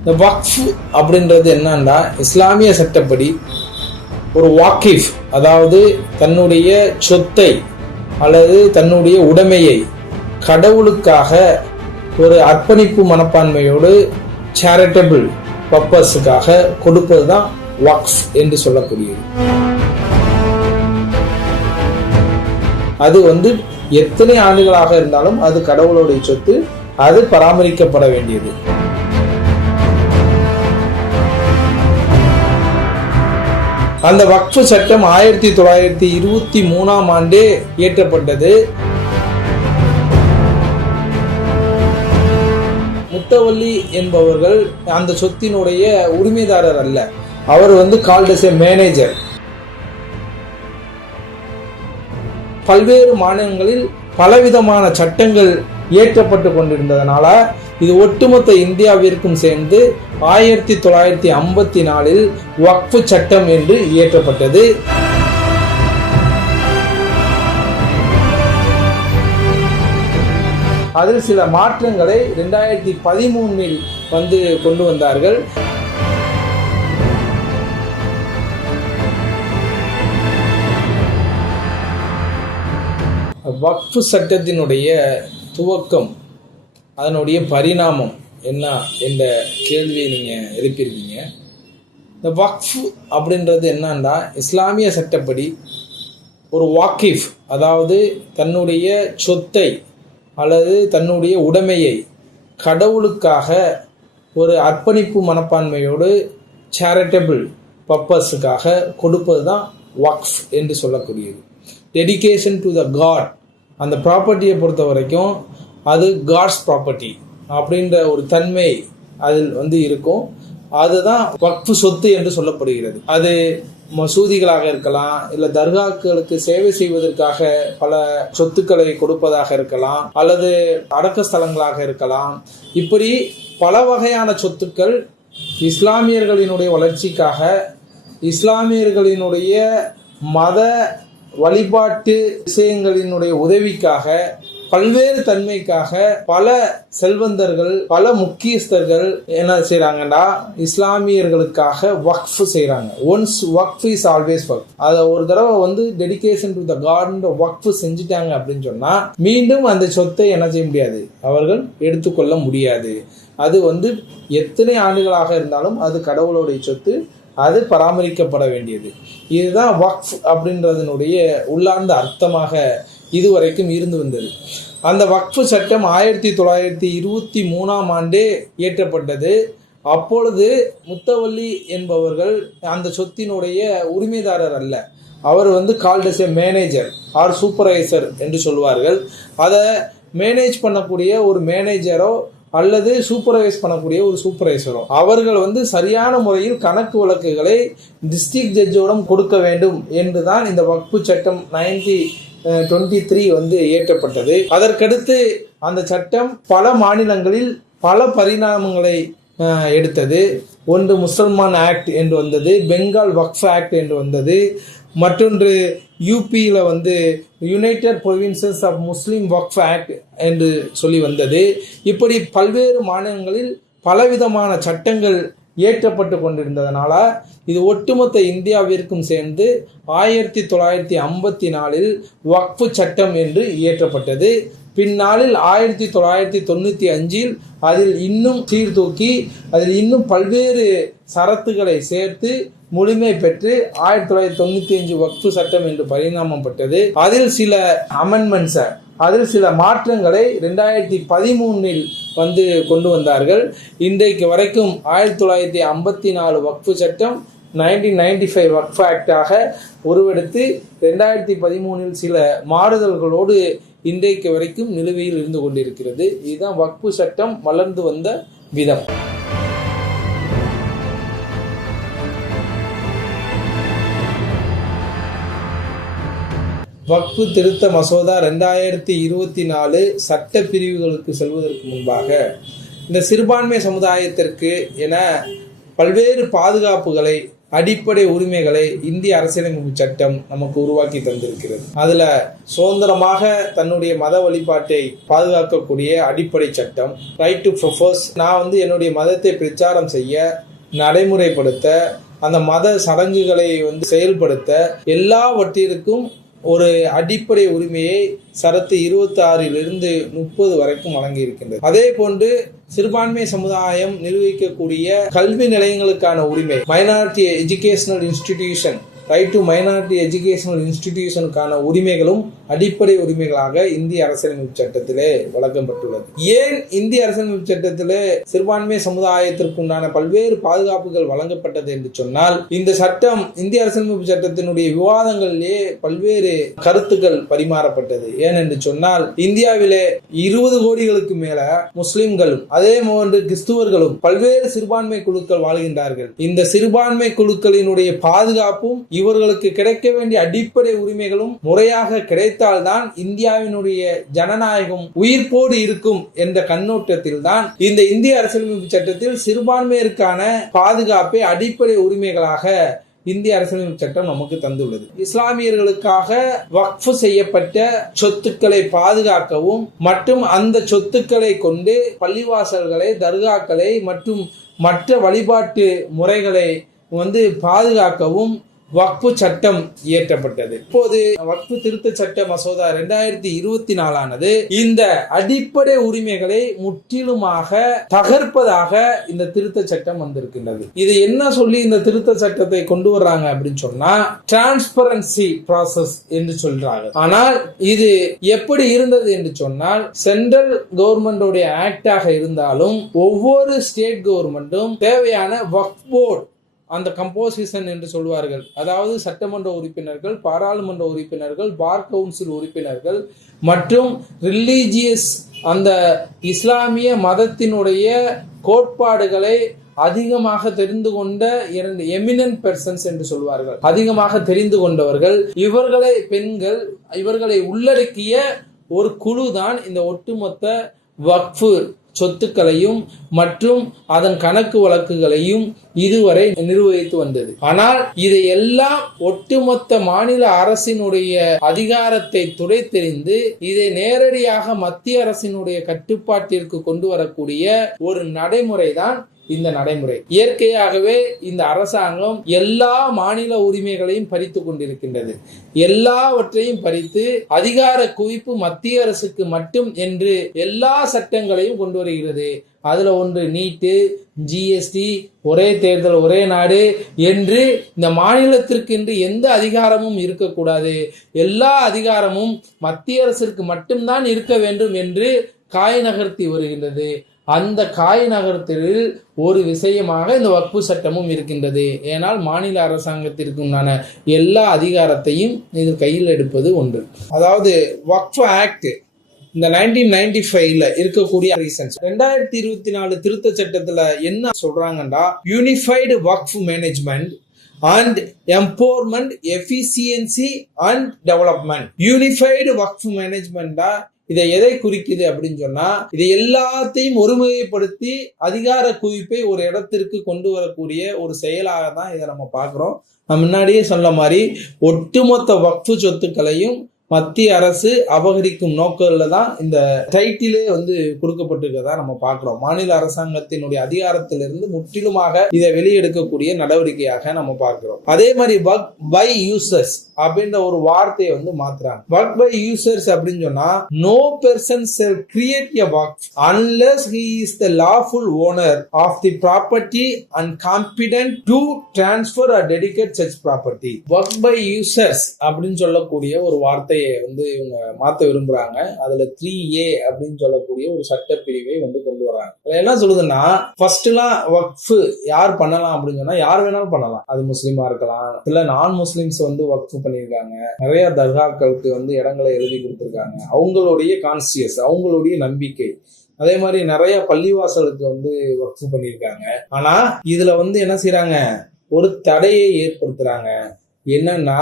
இந்த வக்ஃப் அப்படின்றது என்னன்னா, இஸ்லாமிய சட்டப்படி ஒரு வாக்கிஃப், அதாவது தன்னுடைய சொத்தை அல்லது தன்னுடைய உடைமையை கடவுளுக்காக ஒரு அர்ப்பணிப்பு மனப்பான்மையோடு சேரிட்டபிள் பர்பஸுக்காக கொடுப்பது தான் வக்ஃப் என்று சொல்லக்கூடியது. அது எத்தனை ஆண்டுகளாக இருந்தாலும் அது கடவுளுடைய சொத்து, அது பராமரிக்கப்பட வேண்டியது. அந்த வக்ஃப் சட்டம் 1923 ஆண்டே இயற்றப்பட்டது. முத்தவல்லி என்பவர்கள் அந்த சொத்தினுடைய உரிமைதாரர் அல்ல. அவர் கால்ட் as a மேனேஜர். பல்வேறு மாநிலங்களில் பலவிதமான சட்டங்கள் இயற்றப்பட்டு கொண்டிருந்ததனால இது ஒட்டுமொத்த இந்தியாவிற்கும் சேர்ந்து 1954 வக்ஃப் சட்டம் என்று இயற்றப்பட்டது. அதில் சில மாற்றங்களை 2013 கொண்டு வந்தார்கள். வக்ஃப் சட்டத்தினுடைய துவக்கம், அதனுடைய பரிணாமம் என்ன என்ற கேள்வியை நீங்கள் எழுப்பியிருக்கீங்க. இந்த வக்ஃப் அப்படின்றது என்னன்னா, இஸ்லாமிய சட்டப்படி ஒரு வாக்கிஃப், அதாவது தன்னுடைய சொத்தை அல்லது தன்னுடைய உடைமையை கடவுளுக்காக ஒரு அர்ப்பணிப்பு மனப்பான்மையோடு சேரிட்டபிள் பர்பஸுக்காக கொடுப்பது தான் வக்ஃப் என்று சொல்லக்கூடியது. Dedication to the God. அந்த ப்ராப்பர்ட்டியை பொறுத்த வரைக்கும் அது காட்ஸ் ப்ராப்பர்ட்டி அப்படின்ற ஒரு தன்மை அதில் இருக்கும். அதுதான் வக்ஃப் சொத்து என்று சொல்லப்படுகிறது. அது மசூதிகளாக இருக்கலாம், இல்லை தர்காக்களுக்கு சேவை செய்வதற்காக பல சொத்துக்களை கொடுப்பதாக இருக்கலாம், அல்லது அடக்க ஸ்தலங்களாக இருக்கலாம். இப்படி பல வகையான சொத்துக்கள் இஸ்லாமியர்களினுடைய வளர்ச்சிக்காக, இஸ்லாமியர்களினுடைய மத வழிபாட்டு விஷயங்களினுடைய உதவிக்காக, பல்வேறு தன்மைக்காக பல செல்வந்தர்கள், பல முக்கியஸ்தர்கள் என்ன செய்யறாங்கன்னா, இஸ்லாமியர்களுக்காக வக்ஃப் செய்யறாங்க. ஒன்ஸ் வக்ஃப் இஸ் ஆல்வேஸ் வக்ஃப். அதை ஒரு தடவை டெடிகேஷன் டு த காட் வக்ஃப் செஞ்சுட்டாங்க அப்படின்னு சொன்னா மீண்டும் அந்த சொத்தை என்ன செய்ய முடியாது, அவர்கள் எடுத்துக்கொள்ள முடியாது. அது எத்தனை ஆண்டுகளாக இருந்தாலும் அது கடவுளுடைய சொத்து, அது பராமரிக்கப்பட வேண்டியது. இதுதான் வக்ஃப் அப்படின்றதனுடைய உள்ளார்ந்த அர்த்தமாக இதுவரைக்கும் இருந்து வந்தது. அந்த வக்ஃப் சட்டம் 1923 ஆண்டே இயற்றப்பட்டது. அப்பொழுது முத்தவல்லி என்பவர்கள் அந்த சொத்தினுடைய உரிமைதாரர் அல்ல. அவர் called as a manager or supervisor என்று சொல்வார்கள். அதை மேனேஜ் பண்ணக்கூடிய ஒரு மேனேஜரோ அல்லது சூப்பர்வைஸ் பண்ணக்கூடிய ஒரு சூப்பர்வைசரும் அவர்கள் சரியான முறையில் கணக்கு வழக்குகளை டிஸ்ட்ரிக்ட் ஜட்ஜோடம் கொடுக்க வேண்டும் என்றுதான் இந்த வக்ஃப் சட்டம் 1923 இயற்றப்பட்டது. அதற்கடுத்து அந்த சட்டம் பல மாநிலங்களில் பல பரிணாமங்களை எடுத்தது. ஒன்று முசல்மான் ஆக்ட் என்று வந்தது, பெங்கால் வக்ஃப் ஆக்ட் என்று வந்தது, மற்றொன்று யூபியில் united provinces of Muslim Waqf act என்று சொல்லி வந்தது. இப்படி பல்வேறு மாநிலங்களில் பலவிதமான சட்டங்கள் இயற்றப்பட்டு கொண்டிருந்ததனால இது ஒட்டுமொத்த இந்தியாவிற்கும் சேர்ந்து 1954 வக்ஃப் சட்டம் என்று இயற்றப்பட்டது. பின்னாளில் 1995 அதில் இன்னும் சீர்தூக்கி அதில் இன்னும் பல்வேறு சரத்துகளை சேர்த்து முழுமை பெற்று 1995 வக்ஃப் சட்டம் என்று பரிணாமப்பட்டது. அதில் சில அமெண்ட்மெண்ட்ஸை, அதில் சில மாற்றங்களை 2013 கொண்டு வந்தார்கள். இன்றைக்கு வரைக்கும் 1954 வக்ஃப் சட்டம் 1995 வக்ஃப் ஆக்டாக உருவெடுத்து 2013 சில மாறுதல்களோடு இன்றைக்கு வரைக்கும் நிலுவையில் இருந்து கொண்டிருக்கிறது. இதுதான் வக்ஃப் சட்டம் வளர்ந்து வந்த விதம். வக்ஃப் திருத்த மசோதா 2024 சட்ட பிரிவுகளுக்கு செல்வதற்கு முன்பாக இந்த சிறுபான்மை சமுதாயத்திற்கு என பல்வேறு பாதுகாப்புகளை அடிப்படை உரிமைகளை இந்திய அரசியலமைப்பு சட்டம் நமக்கு உருவாக்கி தந்திருக்கிறது. அதுல சுதந்திரமாக தன்னுடைய மத வழிபாட்டை பாதுகாக்கக்கூடிய அடிப்படை சட்டம், ரைட் டு ப்ரொபோஸ், நான் என்னுடைய மதத்தை பிரச்சாரம் செய்ய, நடைமுறைப்படுத்த, அந்த மத சடங்குகளை செயல்படுத்த, எல்லாவற்றிற்கும் ஒரு அடிப்படை உரிமையை சரத்து 26 30 வரைக்கும் வழங்கி இருக்கின்றது. அதே போன்று சிறுபான்மை சமுதாயம் நிர்வகிக்கக்கூடிய கல்வி நிலையங்களுக்கான உரிமை, minority educational institution, right to minority educational இன்ஸ்டிடியூஷனுக்கான உரிமைகளும் அடிப்படை உரிமைகளாக இந்திய அரசியலமைப்பு சட்டத்திலே வழங்கப்பட்டுள்ளது. ஏன் இந்திய அரசியலமைப்பு சட்டத்திலே சிறுபான்மை சமுதாயத்திற்கு உண்டான பல்வேறு பாதுகாப்புகள் வழங்கப்பட்டது என்று சொன்னால், இந்த சட்டம் இந்திய அரசியலமைப்பு சட்டத்தினுடைய விவாதங்களிலே பல்வேறு கருத்துக்கள் பரிமாறப்பட்டது. ஏனென்று சொன்னால், இந்தியாவிலே 20 கோடிகளுக்கு மேல முஸ்லிம்களும் அதே போன்று கிறிஸ்துவர்களும் பல்வேறு சிறுபான்மை குழுக்கள் வாழ்கின்றார்கள். இந்த சிறுபான்மை குழுக்களினுடைய பாதுகாப்பும் இவர்களுக்கு கிடைக்க வேண்டிய அடிப்படை உரிமைகளும் முறையாக கிடைத்தால்தான் இந்தியாவினுடைய ஜனநாயகம் உயிர்ப்போடு இருக்கும் என்ற கண்ணோட்டத்தில் தான் இந்த இந்திய அரசியலமைப்பு சட்டத்தில் சிறுபான்மையருக்கான பாதுகாப்பை அடிப்படை உரிமைகளாக இந்திய அரசியலமைப்பு சட்டம் நமக்கு தந்துள்ளது. இஸ்லாமியர்களுக்காக வக்ஃப் செய்யப்பட்ட சொத்துக்களை பாதுகாக்கவும் மற்றும் அந்த சொத்துக்களை கொண்டு பள்ளிவாசல்களை, தர்காக்களை மற்றும் மற்ற வழிபாட்டு முறைகளை பாதுகாக்கவும் வக்ஃபு சட்டம் இயற்றப்பட்டது. இப்போது வக்ஃபு திருத்த சட்ட மசோதா 2024 இந்த அடிப்படை உரிமைகளை முற்றிலுமாக தகர்ப்பதாக இந்த திருத்த சட்டம் வந்திருக்கின்றது. இது என்ன சொல்லி இந்த திருத்த சட்டத்தை கொண்டு வர்றாங்க அப்படின்னு சொன்னா, டிரான்ஸ்பரன்சி ப்ராசஸ் என்று சொல்றாங்க. ஆனால் இது எப்படி இருந்தது என்று சொன்னால், சென்ட்ரல் கவர்மெண்டோட ஆக்டாக இருந்தாலும் ஒவ்வொரு ஸ்டேட் கவர்மெண்ட்டும் தேவையான வக்ஃப் போர்டு, அந்த கம்போசிஷன் என்று சொல்வார்கள், அதாவது சட்டமன்ற உறுப்பினர்கள், பாராளுமன்ற உறுப்பினர்கள், பார் கவுன்சில் உறுப்பினர்கள் மற்றும் ரிலீஜியஸ் அந்த இஸ்லாமிய மதத்தினுடைய கோட்பாடுகளை அதிகமாக தெரிந்து கொண்ட 2 எமினன்ட் பெர்சன்ஸ் என்று சொல்வார்கள், அதிகமாக தெரிந்து கொண்டவர்கள், இவர்களை பெண்கள், இவர்களை உள்ளடக்கிய ஒரு குழு தான் இந்த ஒட்டுமொத்த வக்ஃபு சொத்துக்களையும் மற்றும் அதன் கணக்கு வழக்குகளையும் இதுவரை நிர்வகித்து வந்தது. ஆனால் இதையெல்லாம் ஒட்டுமொத்த மாநில அரசினுடைய அதிகாரத்தை துடைத்தெறிந்து இதை நேரடியாக மத்திய அரசினுடைய கட்டுப்பாட்டிற்கு கொண்டு வரக்கூடிய ஒரு நடைமுறைதான் இந்த நடைமுறை. இயற்கையாகவே இந்த அரசாங்கம் எல்லா மாநில உரிமைகளையும் பறித்து கொண்டிருக்கின்றது. எல்லாவற்றையும் பறித்து அதிகார குவிப்பு மத்திய அரசுக்கு மட்டும் என்று எல்லா சட்டங்களையும் கொண்டு வருகிறது. அதுல ஒன்று நீட்டு, ஜிஎஸ்டி, ஒரே தேர்தல் ஒரே நாடு என்று இந்த மாநிலத்திற்கு என்று எந்த அதிகாரமும் இருக்கக்கூடாது, எல்லா அதிகாரமும் மத்திய அரசிற்கு மட்டும்தான் இருக்க வேண்டும் என்று காய் நகர்த்தி வருகின்றது. அந்த காய் நகரத்தில் ஒரு விஷயமாக இந்த வக்ஃபு சட்டமும் இருக்கின்றது. ஏனால் மாநில அரசாங்கத்திற்கு உண்டான எல்லா அதிகாரத்தையும் இது கையில் எடுப்பது ஒன்று. அதாவது வக்ஃபு ஆக்ட் இந்த 1995 இருக்கக்கூடிய ரீசன்ஸ் 2024 திருத்த சட்டத்துல என்ன சொல்றாங்கன்னா, unified Waqf management and empowerment, efficiency and development. Unified Waqf மேனேஜ்மெண்டா இதை எதை குறிக்குது அப்படின்னு சொன்னா, இதை எல்லாத்தையும் ஒருமுறைப்படுத்தி அதிகார குவிப்பை ஒரு இடத்திற்கு கொண்டு வரக்கூடிய ஒரு செயலாக தான் இதை நம்ம பார்க்கிறோம். நான் முன்னாடியே சொன்ன மாதிரி ஒட்டுமொத்த வக்ஃபு சொத்துக்களையும் மத்திய அரசு அபகரிக்கும் நோக்கில தான் இந்த டைட்டிலே கொடுக்கப்பட்டிருக்கிறதா நம்ம பார்க்கிறோம். மாநில அரசாங்கத்தினுடைய அதிகாரத்திலிருந்து முற்றிலுமாக இதை வெளியெடுக்கக்கூடிய நடவடிக்கையாக நம்ம பார்க்கிறோம். அதே மாதிரி ஒர்க் பை யூசர்ஸ் அப்படின்ற ஒரு வார்த்தையை மாத்துறாங்க. ஒர்க் பை யூசர்ஸ் அப்படின்னு சொன்னா, no person shall create a work unless he is the lawful owner of the property and competent to transfer or dedicate such property. Work by users அப்படின்னு சொல்லக்கூடிய ஒரு வார்த்தை இவங்க மாத்த விரும்புறாங்க. அதுல 3A அப்படின்னு சொல்லக்கூடிய ஒரு சட்ட பிரிவை கொண்டு வராங்க. என்ன சொல்லுதுன்னா, ஃபர்ஸ்ட் எல்லாம் வக்ஃப் யார் பண்ணலாம் அப்படின்னு சொன்னா, யார் வேணாலும் பண்ணலாம். அது முஸ்லீமா இருக்கலாம், இல்ல நான் முஸ்லிம்ஸ் வக்ஃப் பண்ணிருக்காங்க. நிறைய தர்காக்களுக்கு இடங்களை எழுதி கொடுத்திருக்காங்க. அவங்களுடைய கான்சியஸ், அவங்களுடைய நம்பிக்கை. அதே மாதிரி நிறைய பள்ளிவாசலுக்கு வக்ஃப் பண்ணிருக்காங்க. ஆனா இதுல என்ன செய்யறாங்க, ஒரு தடையை ஏற்படுத்துறாங்க. என்னன்னா,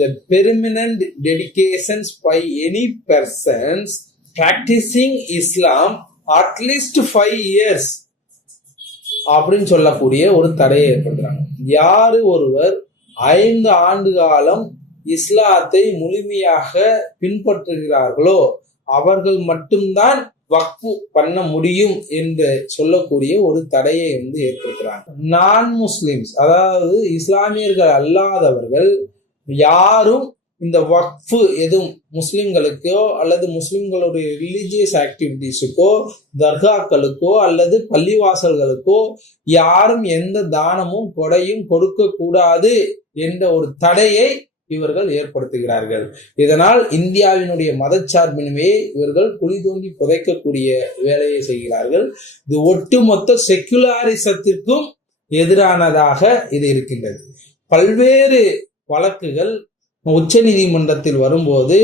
the permanent dedications by any persons practicing Islam at least 5 years அப்படின்னு சொல்லக்கூடிய ஒரு தடையை ஏற்படுத்துறாங்க. யாரு ஒருவர் 5 ஆண்டு காலம் இஸ்லாத்தை முழுமையாக பின்பற்றுகிறார்களோ அவர்கள் மட்டும்தான் வக்ஃபு பண்ண முடியும் என்று சொல்லக்கூடிய ஒரு தடையை ஏற்படுத்துறாங்க. நான் முஸ்லிம்ஸ், அதாவது இஸ்லாமியர்கள் அல்லாதவர்கள் யாரும் இந்த வக்ஃபு எதுவும் முஸ்லிம்களுக்கோ அல்லது முஸ்லிம்களுடைய ரிலீஜியஸ் ஆக்டிவிட்டிஸுக்கோ தர்காக்களுக்கோ அல்லது பள்ளிவாசல்களுக்கோ யாரும் எந்த தானமும் கொடையும் கொடுக்க கூடாது என்ற ஒரு தடையை இவர்கள் ஏற்படுத்துகிறார்கள். இதனால் இந்தியாவினுடைய மதச்சார்பின்மையை இவர்கள் குழி தோண்டி புதைக்கக்கூடிய வேலையை செய்கிறார்கள். இது ஒட்டுமொத்த செக்குலாரிசத்திற்கும் எதிரானதாக இது இருக்கின்றது. பல்வேறு வழக்குகள் உச்ச நீதிமன்றத்தில் வரும்போது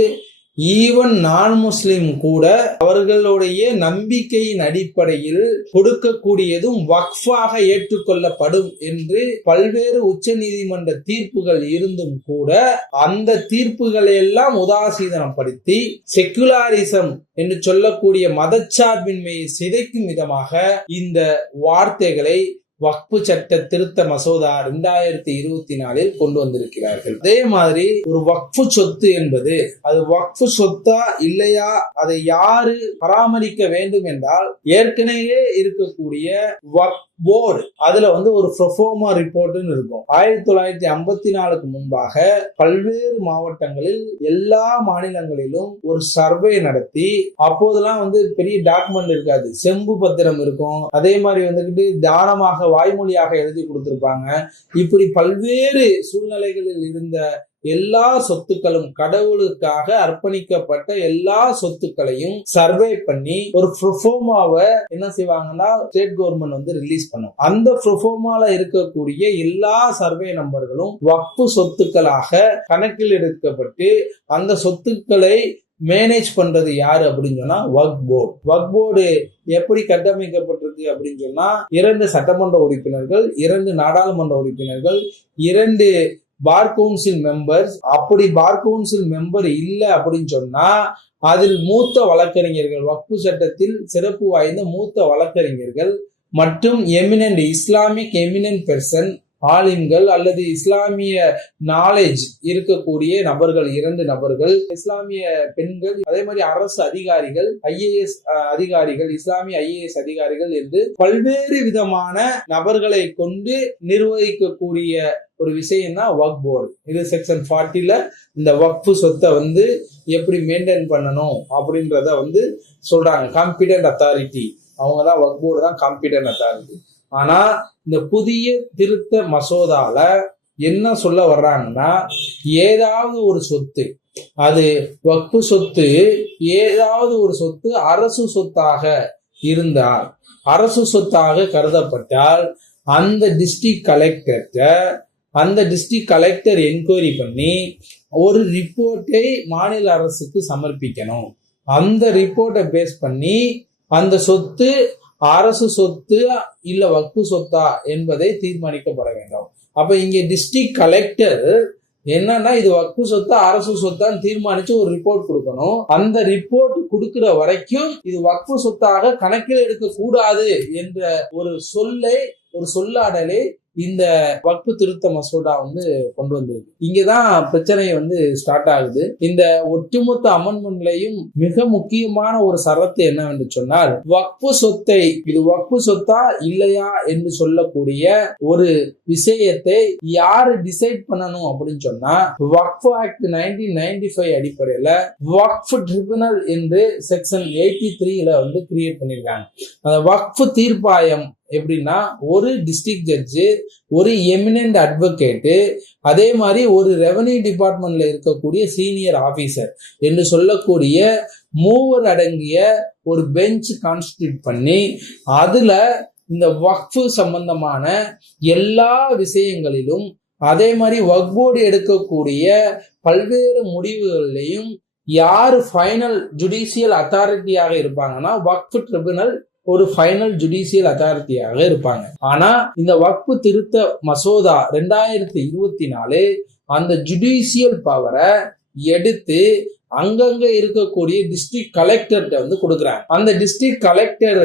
ஈவன் நான் முஸ்லிம் கூட அவர்களுடைய நம்பிக்கையின் அடிப்படையில் கொடுக்கக்கூடியதும் வக்ஃபாக ஏற்றுக்கொள்ளப்படும் என்று பல்வேறு உச்ச நீதிமன்ற தீர்ப்புகள் இருந்தும் கூட அந்த தீர்ப்புகளை எல்லாம் உதாசீனப்படுத்தி செக்குலாரிசம் என்று சொல்லக்கூடிய மதச்சார்பின்மையை சிதைக்கும் விதமாக இந்த வார்த்தைகளை வக்ஃபு சட்ட திருத்த மசோதா 2024 கொண்டு வந்திருக்கிறார்கள். அதே மாதிரி ஒரு வக்ஃபு சொத்து என்பது அது வக்ஃபு சொத்தா இல்லையா, அதை யாரு பராமரிக்க வேண்டும் என்றால் ஏற்கனவே இருக்கக்கூடிய வக்ஃப் போர்டு அதுல ஒரு ப்ரோஃபார்மா ரிப்போர்ட்னு இருக்கும். 1954 முன்பாக பல்வேறு மாவட்டங்களில் எல்லா மாநிலங்களிலும் ஒரு சர்வே நடத்தி, அப்போதெல்லாம் பெரிய டாக்குமெண்ட் இருக்காது, செம்பு பத்திரம் இருக்கும். அதே மாதிரி தானமாக வாய்மொழியாக எழுதி கொடுத்திருப்பாங்க. இப்படி பல்வேறு சூழ்நிலைகளில் இருந்த எல்லா சொத்துக்களும், கடவுளுக்காக அர்ப்பணிக்கப்பட்ட எல்லா சொத்துக்களையும் சர்வே பண்ணி ஒரு ப்ரோஃபார்மாவை என்ன செய்வாங்கன்னா ஸ்டேட் கவர்மெண்ட் ரிலீஸ் பண்ணும். அந்த ப்ரோஃபார்மால இருக்கக்கூடிய எல்லா சர்வே நம்பர்களும் வக்ஃபு சொத்துக்களாக கணக்கில் எடுக்கப்பட்டு அந்த சொத்துக்களை மேனேஜ் பண்றது யாரு அப்படின்னு சொன்னா வக்ஃப் போர்டு. வக்ஃப் போர்டு எப்படி கட்டமைக்கப்பட்டிருக்கு அப்படின்னு சொன்னா 2 சட்டமன்ற உறுப்பினர்கள், 2 நாடாளுமன்ற உறுப்பினர்கள், 2 பார் கவுன்சில் மெம்பர்ஸ். அப்படி பார் கவுன்சில் மெம்பர் இல்ல அப்படின்னு சொன்னா அதில் மூத்த வழக்கறிஞர்கள், வக்ஃபு சட்டத்தில் சிறப்பு வாய்ந்த மூத்த வழக்கறிஞர்கள் மற்றும் எமினன்ட் இஸ்லாமிக் எமினன்ட் பெர்சன், ஆலிம்கள் அல்லது இஸ்லாமிய நாலேஜ் இருக்கக்கூடிய நபர்கள், 2 நபர்கள், இஸ்லாமிய பெண்கள், அதே மாதிரி அரசு அதிகாரிகள், IAS அதிகாரிகள், இஸ்லாமிய IAS அதிகாரிகள் என்று பல்வேறு விதமான நபர்களை கொண்டு நிர்வகிக்கக்கூடிய ஒரு விஷயம் தான் வக்ஃப் போர்டு. இது செக்ஷன் 40ல இந்த வக்ஃபு சொத்தை எப்படி மெயின்டைன் பண்ணணும் அப்படின்றத சொல்றாங்க. காம்பிடன்ட் அத்தாரிட்டி அவங்க தான், வக்ஃப் போர்டு தான் காம்பிடன்ட் அத்தாரிட்டி. ஆனா இந்த புதிய திருத்த மசோதால என்ன சொல்ல வர்றாங்கன்னா, ஏதாவது ஒரு சொத்து, அது வக்ஃபு சொத்து, ஏதாவது ஒரு சொத்து அரசு சொத்தாக இருந்தால், அரசு சொத்தாக கருதப்பட்டால் அந்த டிஸ்ட்ரிக்ட் கலெக்டர் என்கொயரி பண்ணி ஒரு ரிப்போர்ட்டை மாநில அரசுக்கு சமர்ப்பிக்கணும். அந்த ரிப்போர்ட்டை பேஸ் பண்ணி அந்த சொத்து அரசு சொத்து இல்ல வக்ஃபு சொத்தா என்பதை தீர்மானிக்கப்பட வேண்டும். அப்ப இங்க டிஸ்ட்ரிக்ட் கலெக்டர் என்னன்னா இது வக்ஃபு சொத்தா அரசு சொத்தான்னு தீர்மானிச்சு ஒரு ரிப்போர்ட் கொடுக்கணும். அந்த ரிப்போர்ட் கொடுக்கிற வரைக்கும் இது வக்ஃபு சொத்தாக கணக்கில் எடுக்க கூடாது என்ற ஒரு சொல்லாடலை இந்த வக்ஃபு திருத்த மசோதா கொண்டு வந்திருக்கு. இங்கதான் பிரச்சனை ஸ்டார்ட் ஆகுது. இந்த ஒட்டுமொத்த அமெண்ட்மெண்ட்லயும் மிக முக்கியமான ஒரு சரத்து என்னவென்று சொன்னால், வக்ஃபு சொத்தை இது வக்ஃபு சொத்தா இல்லையா என்று சொல்லக்கூடிய ஒரு விஷயத்தை யாரு டிசைட் பண்ணணும் அப்படின்னு சொன்னா, வக்ஃப் ஆக்ட் 1995 அடிப்படையில வக்ஃப் ட்ரிபியூனல் என்று செக்ஷன் 83ல கிரியேட் பண்ணிருக்காங்க. அந்த வக்ஃப் தீர்ப்பாயம் எப்படின்னா, ஒரு டிஸ்ட்ரிக்ட் ஜட்ஜு, ஒரு எமினன்ட் அட்வொகேட்டு, அதே மாதிரி ஒரு ரெவன்யூ டிபார்ட்மெண்ட்ல இருக்கக்கூடிய சீனியர் ஆபீசர் என்று சொல்லக்கூடிய 3 அடங்கிய ஒரு பெஞ்ச் கான்ஸ்டிடியூட் பண்ணி அதுல இந்த வக்ஃபு சம்பந்தமான எல்லா விஷயங்களிலும், அதே மாதிரி வக்ஃப் போர்டு எடுக்கக்கூடிய பல்வேறு முடிவுகளிலையும் யாரு ஃபைனல் ஜுடிஷியல் அத்தாரிட்டியாக இருப்பாங்கன்னா வக்ஃப் ட்ரிபியூனல் ஒரு ஃபைனல் ஜுடிஷியல் அத்தாரிட்டியாக இருப்பாங்க. ஆனா இந்த வக்ஃபு திருத்த மசோதா 2024 அந்த ஜுடிஷியல் பவரை எடுத்து அங்கங்க இருக்கக்கூடிய டிஸ்ட்ரிக்ட் கலெக்டர்கிட்ட கொடுக்குறாங்க. அந்த டிஸ்ட்ரிக்ட் கலெக்டர்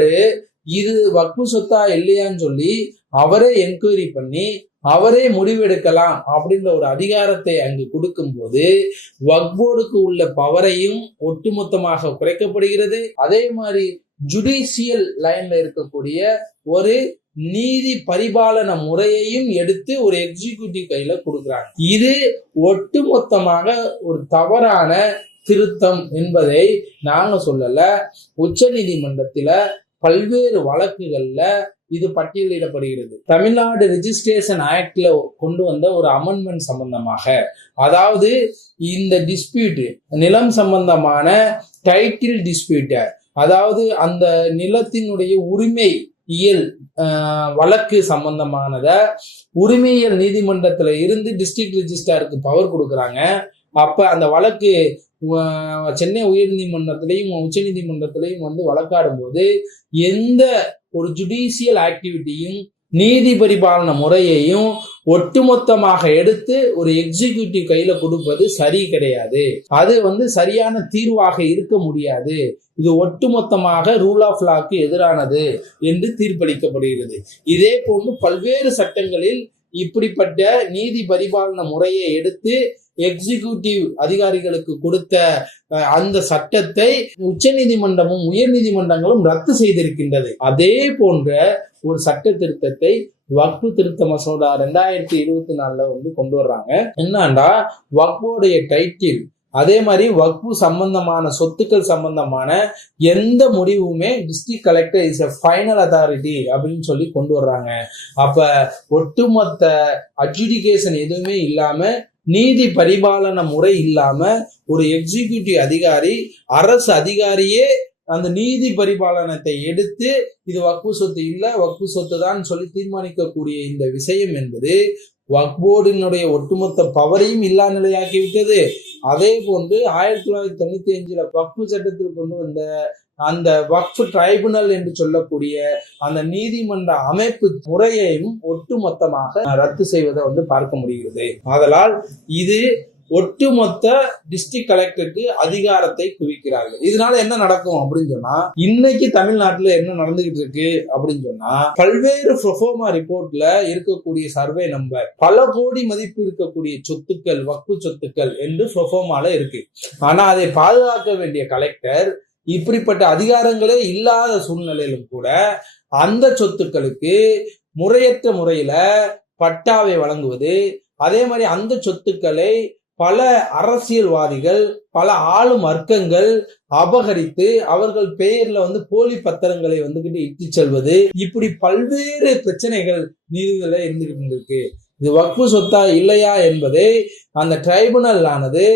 இது வக்ஃபு சொத்தா இல்லையான்னு சொல்லி அவரே என்கொயரி பண்ணி அவரே முடிவெடுக்கலாம் அப்படின்ற ஒரு அதிகாரத்தை அங்கு கொடுக்கும் போது வக்ஃப் போர்டுக்கு உள்ள பவரையும் ஒட்டுமொத்தமாக குறைக்கப்படுகிறது. அதே மாதிரி ஜுடிஷியல் லைன்ல இருக்கக்கூடிய ஒரு நீதி பரிபாலன முறையையும் எடுத்து ஒரு எக்ஸிகியூட்டிவ் கையில கொடுக்குறாங்க. இது ஒட்டுமொத்தமாக ஒரு தவறான திருத்தம் என்பதை நாங்க சொல்லல. உச்ச நீதிமன்றத்துல பல்வேறு வழக்குகள்ல இது பட்டியலிடப்படுகிறது. தமிழ்நாடு ரெஜிஸ்ட்ரேஷன் ஆக்ட்ல கொண்டு வந்த ஒரு அமெண்ட்மெண்ட் சம்பந்தமாக, அதாவது இந்த டிஸ்பியூட் நிலம் சம்பந்தமான டைட்டில் டிஸ்பியூட், அதாவது அந்த நிலத்தினுடைய உரிமை இயல் வழக்கு சம்பந்தமானத உரிமையியல் நீதிமன்றத்துல இருந்து டிஸ்ட்ரிக்ட் ரெஜிஸ்ட்ராருக்கு பவர் கொடுக்குறாங்க. அப்ப அந்த வழக்கு சென்னை உயர் நீதிமன்றத்திலையும் உச்ச நீதிமன்றத்திலையும் வந்து வழக்காடும் போது எந்த ஒரு ஜுடிஷியல் ஆக்டிவிட்டியும் நீதி பரிபாலன முறையையும் ஒட்டுமொத்தமாக எடுத்து ஒரு எக்ஸிகியூட்டிவ் கையில கொடுப்பது சரி கிடையாது. அது வந்து சரியான தீர்வாக இருக்க முடியாது. இது ஒட்டுமொத்தமாக ரூல் ஆஃப் லாக்கு எதிரானது என்று தீர்ப்பளிக்கப்படுகிறது. இதே போன்று பல்வேறு சட்டங்களில் இப்படிப்பட்ட நீதி பரிபாலன முறையை எடுத்து எக்ஸிகியூட்டிவ் அதிகாரிகளுக்கு கொடுத்த அந்த சட்டத்தை உச்ச நீதிமன்றமும் உயர் நீதிமன்றங்களும் ரத்து செய்திருக்கின்றது. அதே போன்ற ஒரு சட்ட திருத்தத்தை வக்ஃபு திருத்த மசோதா 2024 வந்து கொண்டு வர்றாங்க. என்னன்னா வக்ஃபோடைய டைட்டில், அதே மாதிரி வக்ஃபு சம்பந்தமான சொத்துக்கள் சம்பந்தமான எந்த முடிவுமே district collector is a final authority அப்படின்னு சொல்லி கொண்டு வர்றாங்க. அப்ப ஒட்டுமொத்த அட்ஜுடிகேஷன் எதுவுமே இல்லாம, நீதி பரிபாலன முறை இல்லாம ஒரு எக்ஸிகியூட்டிவ் அதிகாரி, அரசு அதிகாரியே அந்த நீதி பரிபாலனத்தை எடுத்து இது வக்ஃபு சொத்து இல்ல வக்ஃபு சொத்து தான் சொல்லி தீர்மானிக்கக்கூடிய இந்த விஷயம் என்பது வக்ஃப் போர்டினுடைய ஒட்டுமொத்த பவரையும் இல்லா நிலையாக்கி விட்டது. அதே போன்று 1995 வக்ஃபு சட்டத்தில் கொண்டு வந்த அந்த வக்ஃப் ட்ரைபுனல் என்று சொல்லக்கூடிய அந்த நீதிமன்ற அமைப்பு முறையையும் ஒட்டுமொத்தமாக ரத்து செய்வதை வந்து பார்க்க முடிகிறது. ஆதலால் இது ஒட்டுமொத்த டிஸ்ட்ரிக்ட் கலெக்டருக்கு அதிகாரத்தை குவிக்கிறார்கள். இதனால என்ன நடக்கும் அப்படின்னு சொன்னா, இன்னைக்கு தமிழ்நாட்டுல என்ன நடந்துகிட்டு இருக்கு அப்படின்னு சொன்னா, பல்வேறு ப்ரோஃபோமா ரிப்போர்ட்ல இருக்கக்கூடிய சர்வே நம்பர் பல கோடி மதிப்பு இருக்கக்கூடிய சொத்துக்கள், வக்ஃபு சொத்துக்கள் என்று ப்ரோஃபோமால இருக்கு. ஆனா அதை பாதுகாக்க வேண்டிய கலெக்டர் இப்படிப்பட்ட அதிகாரங்களே இல்லாத சூழ்நிலையிலும் கூட அந்த சொத்துக்களுக்கு முறையற்ற முறையில பட்டாவை வழங்குவது, அதே மாதிரி அந்த சொத்துக்களை பல அரசியல்வாதிகள், பல ஆளும் வர்க்கங்கள் அபகரித்து அவர்கள் பெயர்ல வந்து போலி பத்திரங்களை வந்துகிட்டு இட்டு செல்வது, இப்படி பல்வேறு பிரச்சனைகள் நீதிகளை இருந்துகிட்டு இருக்கு. இது வக்ஃபு சொத்தா இல்லையா என்பதை அந்த ட்ரைபுனல் ஆனது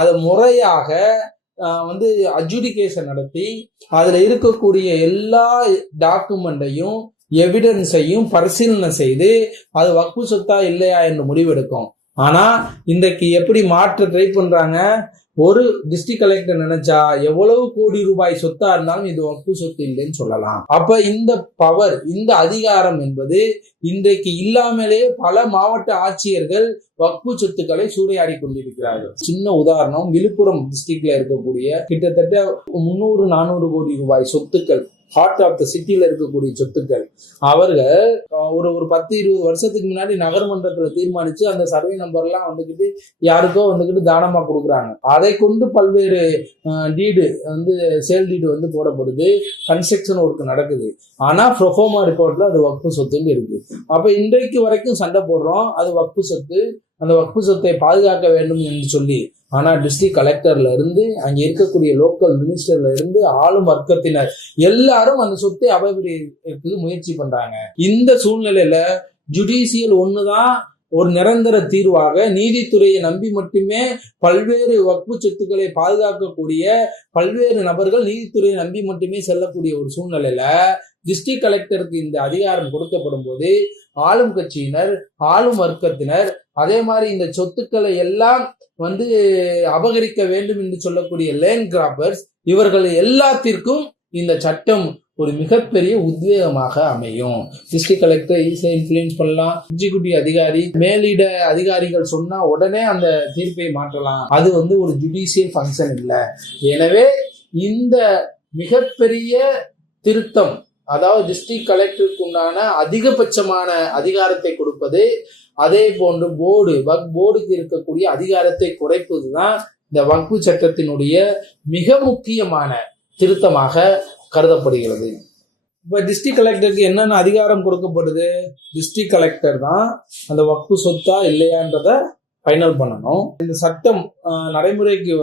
அதை முறையாக வந்து அட்ஜுடிகேஷன் நடத்தி அதுல இருக்கக்கூடிய எல்லா டாக்குமெண்டையும் எவிடன்ஸையும் பரிசீலனை செய்து அது வக்ஃபு சொத்தா இல்லையா என்று முடிவெடுக்கும். ஆனா இன்றைக்கு எப்படி மாற்ற ட்ரை பண்றாங்க, ஒரு டிஸ்ட்ரிக்ட் கலெக்டர் நினைச்சா எவ்வளவு கோடி ரூபாய் சொத்தா இருந்தாலும் இது வக்ஃபு சொத்து இல்லைன்னு சொல்லலாம். அப்ப இந்த பவர், இந்த அதிகாரம் என்பது இன்றைக்கு இல்லாமலே பல மாவட்ட ஆட்சியர்கள் வக்ஃபு சொத்துக்களை சூறையாடி கொண்டிருக்கிறார்கள். சின்ன உதாரணம், விழுப்புரம் டிஸ்ட்ரிக்ட்ல இருக்கக்கூடிய கிட்டத்தட்ட 300-400 கோடி ரூபாய் சொத்துக்கள், ஹார்ட் ஆஃப் த சிட்டியில இருக்கக்கூடிய சொத்துக்கள், அவர்கள் ஒரு 10-20 வருஷத்துக்கு முன்னாடி நகர்மன்றத்துல தீர்மானிச்சு அந்த சர்வே நம்பர் எல்லாம் வந்துகிட்டு யாருக்கோ வந்துகிட்டு தானமா கொடுக்குறாங்க. அதை கொண்டு பல்வேறு டீடு வந்து சேல் டீடு வந்து போடப்படுது, கன்ஸ்ட்ரக்ஷன் ஒர்க் நடக்குது. ஆனா ப்ரோஃபோமா ரிப்போர்ட்ல அது வக்ஃபு சொத்துன்னு இருக்கு. அப்ப இன்றைக்கு வரைக்கும் சண்டை போடுறோம் அது வக்ஃபு சொத்து, அந்த வக்ஃபு சொத்தை பாதுகாக்க வேண்டும் என்று சொல்லி. ஆனா டிஸ்ட்ரிக்ட் கலெக்டர்ல இருந்து அங்க இருக்கக்கூடிய லோக்கல் மினிஸ்டர்ல இருந்து ஆளும் வர்க்கத்தினர் எல்லாரும் அந்த சொத்தை அபகரிக்க முயற்சி பண்றாங்க. இந்த சூழ்நிலையில ஜுடிஷியல் ஒண்ணுதான் ஒரு நிரந்தர தீர்வாக, நீதித்துறையை நம்பி மட்டுமே பல்வேறு வக்ஃபு சொத்துக்களை பாதுகாக்கக்கூடிய பல்வேறு நபர்கள் நீதித்துறையை நம்பி மட்டுமே செல்லக்கூடிய ஒரு சூழ்நிலையில டிஸ்ட்ரிக்ட் கலெக்டருக்கு இந்த அதிகாரம் கொடுக்கப்படும் போது ஆளும் கட்சியினர், ஆளும் வர்க்கத்தினர், அதே மாதிரி இந்த சொத்துக்களை எல்லாம் வந்து அபகரிக்க வேண்டும் என்று சொல்லக்கூடிய லேண்ட் கிராப்பர்ஸ், இவர்கள் எல்லாத்திற்கும் இந்த சட்டம் ஒரு மிகப்பெரிய உத்வேகமாக அமையும். டிஸ்ட்ரிக்ட் கலெக்டர் ஈஸியா இன்ஃப்ளூயன்ஸ் பண்ணலாம். எக்ஸிகியூட்டிவ் அதிகாரி, மேலிட அதிகாரிகள் சொன்னா உடனே அந்த தீர்ப்பை மாற்றலாம். அது வந்து ஒரு ஜுடிஷியல் ஃபங்க்ஷன் இல்லை. எனவே இந்த மிகப்பெரிய திருத்தம், அதாவது டிஸ்ட்ரிக்ட் கலெக்டருக்கு உண்டான அதிகபட்சமான அதிகாரத்தை கொடுப்பது, அதே போன்று வக்ஃப் போர்டுக்கு இருக்கக்கூடிய அதிகாரத்தை குறைப்பதுதான் இந்த வக்ஃபு சட்டத்தினுடைய மிக முக்கியமான திருத்தமாக கருதப்படுகிறது. இப்ப டிஸ்ட்ரிக்ட் கலெக்டருக்கு என்னென்ன அதிகாரம் கொடுக்கப்படுது? டிஸ்ட்ரிக்ட் கலெக்டர் தான் அந்த வக்ஃபு சொத்தா இல்லையான்றத ஃபைனல் பண்ணணும். இந்த சட்டம் நடைமுறைக்கு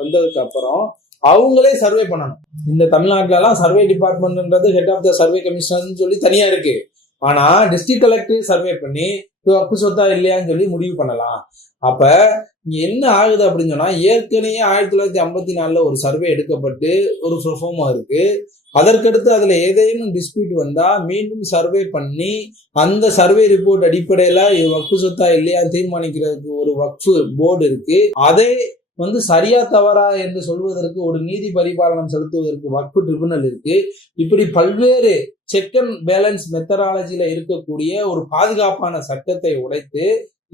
வந்ததுக்கு அப்புறம் அவங்களே சர்வே பண்ணணும். இந்த தமிழ்நாட்டிலலாம் சர்வே டிபார்ட்மெண்ட்ன்றது ஹெட் ஆஃப் த சர்வே கமிஷனர்னு சொல்லி தனியா இருக்கு. ஆனா டிஸ்ட்ரிக்ட் கலெக்டரே சர்வே பண்ணி இது வக்ஃபு சொத்தா இல்லையான்னு சொல்லி முடிவு பண்ணலாம். அப்ப இங்க என்ன ஆகுது அப்படின்னு சொன்னா, ஏற்கனவே 1954 ஒரு சர்வே எடுக்கப்பட்டு ஒரு ப்ரொஃபார்மா இருக்கு. அதற்கடுத்து அதுல ஏதேனும் டிஸ்பியூட் வந்தா மீண்டும் சர்வே பண்ணி அந்த சர்வே ரிப்போர்ட் அடிப்படையில இது வக்ஃபு சொத்தா இல்லையா தீர்மானிக்கிறதுக்கு ஒரு வக்ஃபு போர்டு இருக்கு. அதை சரியா தவறா என்று சொல்வதற்கு ஒரு நீதி பரிபாலனம் செலுத்துவதற்கு வக்ஃபு ட்ரிபுனல் இருக்கு. இப்படி பல்வேறு செக் அண்ட் பேலன்ஸ் மெத்தடாலஜியில இருக்கக்கூடிய ஒரு பாதுகாப்பான சட்டத்தை உடைத்து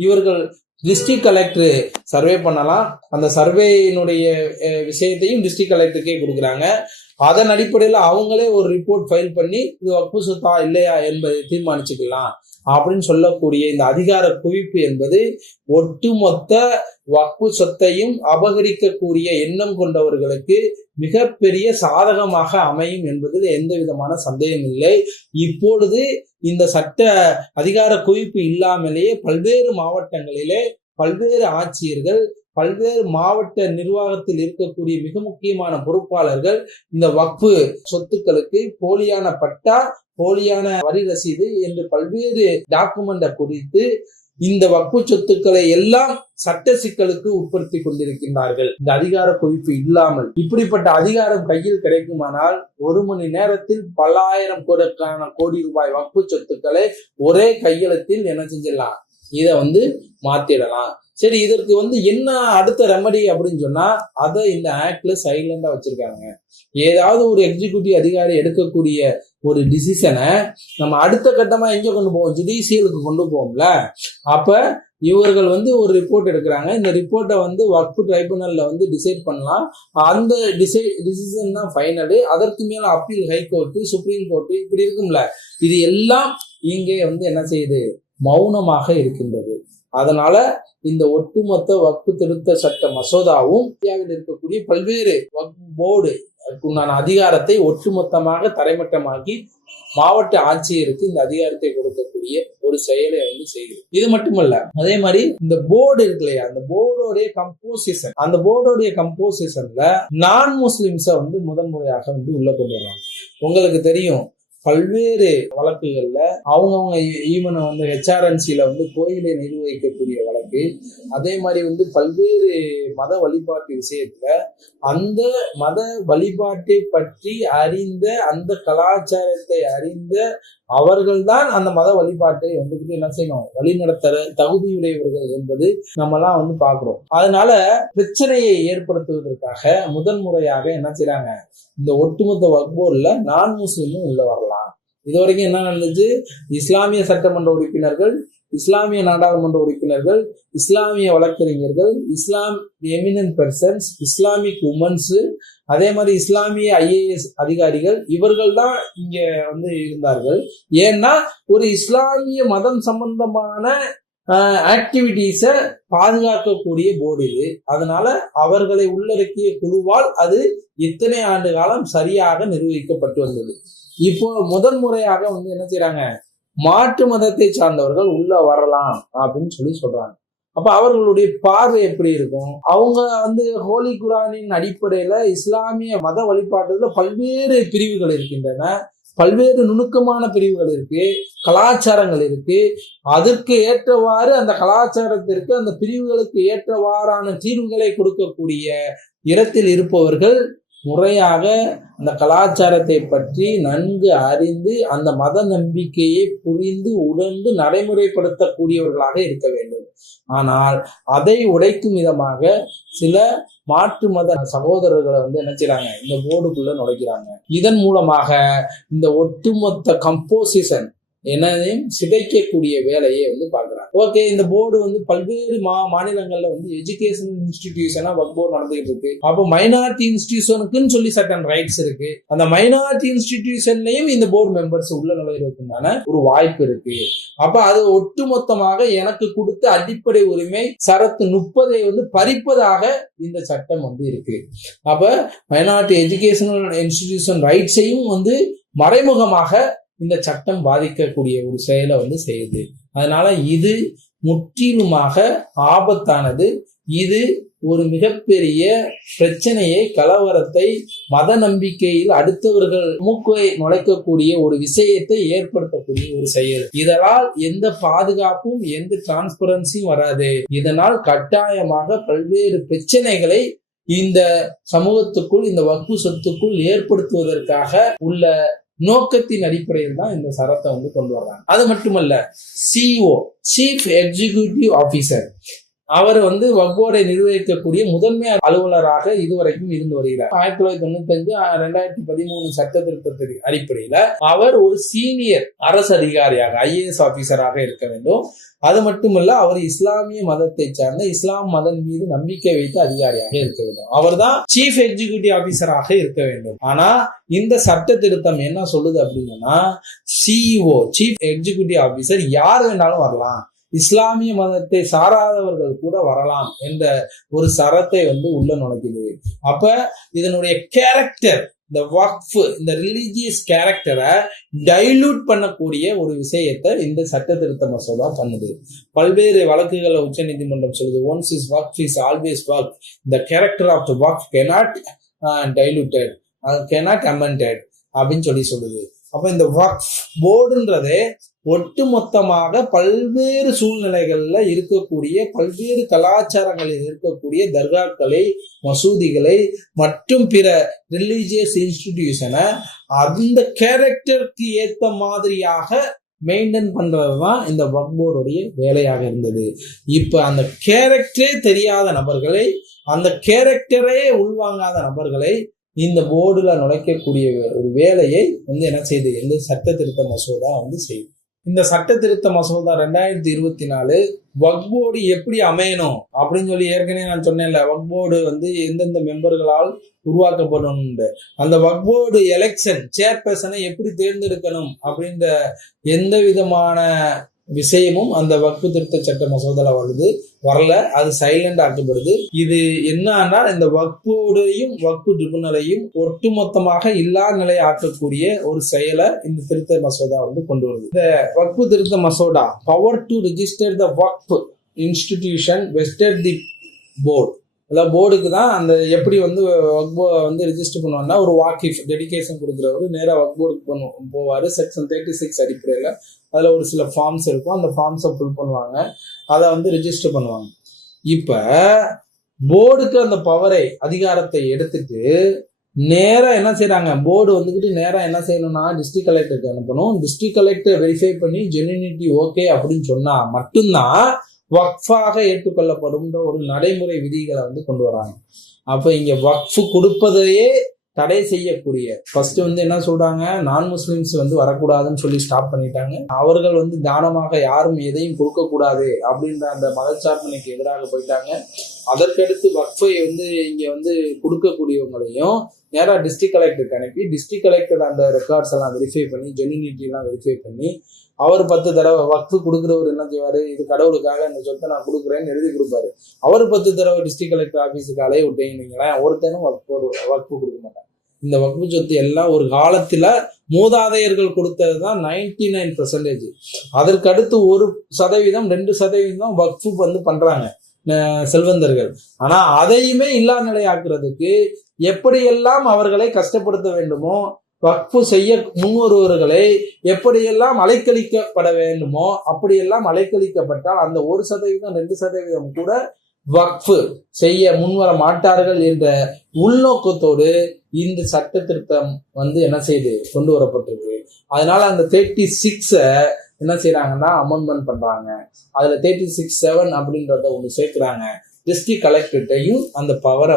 இவர்கள் டிஸ்ட்ரிக்ட் கலெக்டர் சர்வே பண்ணலாம். அந்த சர்வேயினுடைய விஷயத்தையும் டிஸ்ட்ரிக்ட் கலெக்டருக்கே கொடுக்குறாங்க. அதன் அடிப்படையில் அவங்களே ஒரு ரிப்போர்ட் ஃபைல் பண்ணி இது வக்ஃபு சொத்தா இல்லையா என்பதை தீர்மானிச்சுக்கலாம் அப்படின்னு சொல்லக்கூடிய இந்த அதிகார குவிப்பு என்பது ஒட்டுமொத்த வக்ஃபு சொத்தையும் அபகரிக்கக்கூடிய எண்ணம் கொண்டவர்களுக்கு மிகப்பெரிய சாதகமாக அமையும் என்பதில் எந்த விதமான சந்தேகம் இல்லை. இப்பொழுது இந்த சட்ட அதிகார குவிப்பு இல்லாமலேயே பல்வேறு மாவட்டங்களிலே பல்வேறு ஆட்சியர்கள், பல்வேறு மாவட்ட நிர்வாகத்தில் இருக்கக்கூடிய மிக முக்கியமான பொறுப்பாளர்கள் இந்த வக்ஃபு சொத்துக்களுக்கு போலியான பட்டா, போலியான வரி ரசீது என்று பல்வேறு டாக்குமெண்ட்டை குறித்து இந்த வக்ஃபு சொத்துக்களை எல்லாம் சட்ட சிக்கலுக்கு உட்படுத்தி கொண்டிருக்கின்றார்கள். இந்த அதிகார குவிப்பு இல்லாமல் இப்படிப்பட்ட அதிகாரம் கையில் கிடைக்குமானால் 1 மணி நேரத்தில் பல்லாயிரம் கோடி ரூபாய் வக்ஃபு சொத்துக்களை ஒரே கையெழுத்தில் என்ன செஞ்சிடலாம், இதை மாத்திடலாம். சரி, இதற்கு என்ன அடுத்த ரெமடி அப்படின்னு சொன்னா, அதை இந்த ஆக்ட்ல சைலண்டா வச்சிருக்காங்க. ஏதாவது ஒரு எக்ஸிக்யூட்டிவ் அதிகாரி எடுக்கக்கூடிய ஒரு டிசிஷனை நம்ம அடுத்த கட்டமா எங்க கொண்டு போவோம், ஜுடிஷியலுக்கு கொண்டு போவோம்ல. அப்ப இவர்கள் ஒரு ரிப்போர்ட் எடுக்கிறாங்க. இந்த ரிப்போர்ட்டை வக்ஃபு ட்ரைபுனல்ல டிசைட் பண்ணலாம். அந்த டிசிஷன் தான் ஃபைனலு. அதற்கு மேல அப்பீல், ஹைகோர்ட்டு, சுப்ரீம் கோர்ட்டு இப்படி இருக்கும்ல. இது எல்லாம் இங்கே என்ன செய்யுது, மௌனமாக இருக்கின்றது. அதனால இந்த ஒட்டுமொத்த வக்ஃபு திருத்த சட்ட மசோதாவும் இந்தியாவில் இருக்கக்கூடிய பல்வேறு வக்ஃபு போர்டு உண்டான அதிகாரத்தை ஒட்டுமொத்தமாக தரைமட்டமாக்கி மாவட்ட ஆட்சியருக்கு இந்த அதிகாரத்தை கொடுக்கக்கூடிய ஒரு செயலை செய்யுது. இது மட்டுமல்ல, அதே மாதிரி இந்த போர்டு இருக்கு இல்லையா, அந்த போர்டோடைய கம்போசிஷன், அந்த போர்டோடைய கம்போசிஷன்ல நான் முஸ்லிம்ஸை முதல் முறையாக உள்ள கொண்டு வருவாங்க. உங்களுக்கு தெரியும், பல்வேறு வழக்குகள்ல அவங்க ஈவன் ஹெச்ஆர்என்சில கோயிலை நிர்வகிக்கக்கூடிய வழக்கு, அதே மாதிரி பல்வேறு மத வழிபாட்டு விஷயத்துல அந்த மத வழிபாட்டை பற்றி அறிந்த, அந்த கலாச்சாரத்தை அறிந்த அவர்கள்தான் அந்த மத வழிபாட்டை என்ன செய்யணும், வழிநடத்துற தகுதியுடையவர்கள் என்பது நம்மலாம் பாக்குறோம். அதனால பிரச்சனையை ஏற்படுத்துவதற்காக முதல் முறையாக என்ன செய்யறாங்க, இந்த ஒட்டுமொத்த வக்ஃப் போர்டுல நான் முஸ்லிமும் உள்ள வரலாம். இதுவரைக்கும் என்ன நடந்துச்சு, இஸ்லாமிய சட்டமன்ற உறுப்பினர்கள், இஸ்லாமிய நாடாளுமன்ற உறுப்பினர்கள், இஸ்லாமிய வழக்கறிஞர்கள், இஸ்லாம் எமினன்ட் பர்சன்ஸ், இஸ்லாமிக் உமன்ஸ், அதே மாதிரி இஸ்லாமிய IAS அதிகாரிகள், இவர்கள் தான் இங்க இருந்தார்கள். ஏன்னா ஒரு இஸ்லாமிய மதம் சம்பந்தமான ஆக்டிவிட்டிஸை பாதுகாக்கக்கூடிய போர்டு இது. அதனால அவர்களை உள்ளடக்கிய குழுவால் அது இத்தனை ஆண்டு காலம் சரியாக நிர்வகிக்கப்பட்டு வந்தது. இப்போ முதல் முறையாக என்ன செய்யறாங்க, மாற்று மதத்தை சார்ந்தவர்கள் உள்ள வரலாம் அப்படின்னு சொல்றாங்க. அப்ப அவர்களுடைய பார்வை எப்படி இருக்கும்? அவங்க ஹோலி குரானின் அடிப்படையில இஸ்லாமிய மத வழிபாட்டுல பல்வேறு பிரிவுகள் இருக்கின்றன, பல்வேறு நுணுக்கமான பிரிவுகள் இருக்கு, கலாச்சாரங்கள் இருக்கு. அதற்கு ஏற்றவாறு அந்த கலாச்சாரத்திற்கு, அந்த பிரிவுகளுக்கு ஏற்றவாறான தீர்வுகளை கொடுக்கக்கூடிய இடத்தில் இருப்பவர்கள் முறையாக அந்த கலாச்சாரத்தை பற்றி நன்கு அறிந்து அந்த மத நம்பிக்கையை புரிந்து உணர்ந்து நடைமுறைப்படுத்தக்கூடியவர்களாக இருக்க வேண்டும். ஆனால் அதை உடைக்கும் விதமாக சில மாற்று மத சகோதரர்களை என்ன செய்றாங்க, இந்த போர்டுக்குள்ள நுழைக்கிறாங்க. இதன் மூலமாக இந்த ஒட்டுமொத்த கம்போசிஷன் என்னதையும் சிதைக்கக்கூடிய வேலையை பார்க்குறாங்க. ஓகே, இந்த போர்டு பல்வேறு மாநிலங்கள்ல எஜுகேஷனல் இன்ஸ்டிடியூஷனா வக்ஃப் போர்டு நடந்துகிட்டு இருக்கு. அப்போ மைனாரிட்டி இன்ஸ்டிடியூஷனுக்குன்னு சொல்லி சர்டன் ரைட்ஸ் இருக்கு. அந்த மைனாரிட்டி இன்ஸ்டிடியூஷன்லயும் இந்த போர்டு மெம்பர்ஸ் உள்ள நுழைவதற்கான ஒரு வாய்ப்பு இருக்கு. அப்ப அது ஒட்டுமொத்தமாக எனக்கு கொடுத்த அடிப்படை உரிமை சரத்து 30 பறிப்பதாக இந்த சட்டம் இருக்கு. அப்ப மைனாரிட்டி எஜுகேஷனல் இன்ஸ்டிடியூஷன் ரைட்ஸையும் மறைமுகமாக இந்த சட்டம் பாதிக்கக்கூடிய ஒரு செயலை செய்யுது. அதனால இது முற்றிலுமாக ஆபத்தானது. இது ஒரு மிகப்பெரிய பிரச்சனையை, கலவரத்தை, மத நம்பிக்கையில் அடுத்தவர்கள் மூக்கை நுழைக்கக்கூடிய ஒரு விஷயத்தை ஏற்படுத்தக்கூடிய ஒரு செயல். இதனால் எந்த பாதுகாப்பும் எந்த டிரான்ஸ்பரன்சியும் வராது. இதனால் கட்டாயமாக பல்வேறு பிரச்சனைகளை இந்த சமூகத்துக்குள், இந்த வக்ஃபு சொத்துக்குள் ஏற்படுத்துவதற்காக உள்ள நோக்கத்தின் அடிப்படையில் தான் இந்த சரத்தை கொண்டு வர்றாங்க. அது மட்டுமல்ல, சிஓ, சீஃப் எக்ஸிகியூட்டிவ் ஆபீசர், அவர் வக்ஃப் போர்டை நிர்வகிக்கக்கூடிய முதன்மை அலுவலராக இதுவரைக்கும் இருந்து வருகிறார். 1995 2013 சட்ட திருத்தத்தின் அடிப்படையில அவர் ஒரு சீனியர் அரசு அதிகாரியாக, IAS ஆபீசராக இருக்க வேண்டும். அது மட்டுமல்ல, அவர் இஸ்லாமிய மதத்தை சார்ந்த, இஸ்லாம் மதம் மீது நம்பிக்கை வைத்த அதிகாரியாக இருக்க வேண்டும். அவர் தான் சீஃப் எக்ஸிகியூட்டிவ் ஆபீசராக இருக்க வேண்டும். ஆனா இந்த சட்ட திருத்தம் என்ன சொல்லுது அப்படின்னா, சிஇஓ, சீஃப் எக்ஸிகியூட்டிவ் ஆபீசர் யார் வேணாலும் வரலாம், இஸ்லாமிய மதத்தை சாராதவர்கள் கூட வரலாம் என்ற ஒரு சரத்தை உள்ள நுழைக்குது. அப்ப இதனுடைய கேரக்டர், இந்த வக்ஃப், இந்த ரிலீஜியஸ் கேரக்டரை டைலூட் பண்ணக்கூடிய ஒரு விஷயத்தை இந்த சட்ட திருத்த மசோதா பண்ணுது. பல்வேறு வழக்குகளை உச்ச நீதிமன்றம் சொல்லுது, once is waqf is always waqf, the character of the waqf cannot diluted, cannot amended அப்படின்னு சொல்லுது. அப்ப இந்த வக்ஃப் போர்டுன்றதே ஒட்டுமொத்தமாக பல்வேறு சூழ்நிலைகள்ல இருக்கக்கூடிய, பல்வேறு கலாச்சாரங்களில் இருக்கக்கூடிய தர்காக்களை, மசூதிகளை மற்றும் பிற ரிலீஜியஸ் இன்ஸ்டிடியூஷனை அந்த கேரக்டருக்கு ஏற்ற மாதிரியாக மெயின்டைன் பண்றதுதான் இந்த வக்ஃப் போர்டுடைய வேலையாக இருந்தது. இப்ப அந்த கேரக்டரே தெரியாத நபர்களை, அந்த கேரக்டரே உள்வாங்காத நபர்களை இந்த போர்டுல நுழைக்கக்கூடிய ஒரு வேலையை என்ன செய்யுது, இந்த சட்ட திருத்த மசோதா செய்யுது. இந்த சட்ட திருத்த மசோதா 2024 வக்ஃப் போர்டு எப்படி அமையணும் அப்படின்னு ஏற்கனவே நான் சொன்னேன்ல, வக்ஃப் போர்டு எந்தெந்த மெம்பர்களால் உருவாக்கப்படும், அந்த வக்ஃப் போர்டு எலெக்ஷன் சேர்பர்சனை எப்படி தேர்ந்தெடுக்கணும் அப்படின்ற எந்த விதமான விஷயமும் அந்த வக்ஃபு திருத்த சட்ட மசோதால வரல. அது சைலண்ட் ஆக்கப்படுது. இது என்னன்னா, இந்த வக்ஃபோடையும் வக்ஃபு ட்ரிபுனலையும் ஒட்டுமொத்தமாக இல்லா நிலை ஆக்கக்கூடிய ஒரு செயலை இந்த திருத்த மசோதா கொண்டு வருது. இந்த வக்ஃபு திருத்த மசோதா power to register the Waqf institution vested the board, அதாவது போர்டுக்கு தான் அந்த எப்படி வக்ஃபை ரிஜிஸ்டர் பண்ணுவாங்கன்னா, ஒரு வாக்கிஃப் டெடிகேஷன் கொடுக்குறவர் நேராக வக்ஃப் போர்டுக்கு போவார். செக்ஷன் 36 அடிப்படையில் அதில் ஒரு சில ஃபார்ம்ஸ் இருக்கும். அந்த ஃபார்ம்ஸை ஃபில் பண்ணுவாங்க, அதை ரிஜிஸ்டர் பண்ணுவாங்க. இப்போ போர்டுக்கு அந்த பவரை, அதிகாரத்தை எடுத்துட்டு நேராக என்ன செய்யறாங்க, போர்டு நேராக என்ன செய்யணும்னா டிஸ்ட்ரிக்ட் கலெக்டருக்கு அனுப்பணும். டிஸ்ட்ரிக்ட் கலெக்டர் வெரிஃபை பண்ணி ஜென்யூனிட்டி ஓகே அப்படின்னு சொன்னா மட்டும்தான் வக்ஃபாக ஏற்றுக்கொள்ளப்படும் ஒரு நடைமுறை விதிகளை கொண்டு வராங்க. அப்ப இங்க வக்ஃப் கொடுப்பதையே தடை செய்யக்கூடிய, ஃபர்ஸ்ட் என்ன சொல்றாங்க, நான் முஸ்லிம்ஸ் வரக்கூடாதுன்னு சொல்லி ஸ்டாப் பண்ணிட்டாங்க. அவர்கள் தானமாக யாரும் எதையும் கொடுக்க கூடாது அப்படின்ற அந்த மதச்சார்பினைக்கு எதிராக போயிட்டாங்க. அதற்கடுத்து வக்ஃபை இங்க கொடுக்கக்கூடியவங்களையும் நேரா டிஸ்ட்ரிக்ட் கலெக்டருக்கு அனுப்பி, டிஸ்ட்ரிக்ட் கலெக்டர் அந்த ரெக்கார்ட்ஸ் எல்லாம் வெரிஃபை பண்ணி, ஜென்யூனிட்டி எல்லாம் வெரிஃபை பண்ணி, அவர் 10 தடவை வக்ஃபு கொடுக்குறவர் என்ன செய்வாரு, இது கடவுளுக்காக இந்த சொத்தை நான் கொடுக்குறேன்னு எழுதி கொடுப்பாரு. அவர் 10 தடவை டிஸ்ட்ரிக்ட் கலெக்டர் ஆபீஸுக்கு அலைய விட்டீங்களேன், ஒருத்தனும் வக்ஃபு கொடுக்க மாட்டாங்க. இந்த வக்ஃபு சொத்து எல்லாம் ஒரு காலத்துல மூதாதையர்கள் கொடுத்ததுதான் 99%. அதற்கு அடுத்து 1%, 2% வக்ஃபு பண்றாங்க செல்வந்தர்கள். ஆனா அதையுமே இல்லா நிலையாக்குறதுக்கு எப்படியெல்லாம் அவர்களை கஷ்டப்படுத்த வேண்டுமோ, வக்ஃபு செய்ய முன்வருவர்களை எப்படியெல்லாம் அலைக்கழிக்கப்பட வேண்டுமோ அப்படியெல்லாம் அலைக்கழிக்கப்பட்டால் அந்த 1%, 2% கூட வக்ஃபு செய்ய முன்வர மாட்டார்கள் என்ற உள்நோக்கத்தோடு இந்த சட்ட திருத்தம் என்ன செய்து கொண்டு வரப்பட்டிருக்கு. அதனால அந்த 36 என்ன செய்யறாங்கன்னா அமெண்ட்மெண்ட் பண்றாங்க. அதுல 36(7) அப்படின்றத ஒண்ணு சேர்க்கிறாங்க. டிஸ்ட்ரிக்ட் கலெக்டர்ட்டையும் அந்த பவரை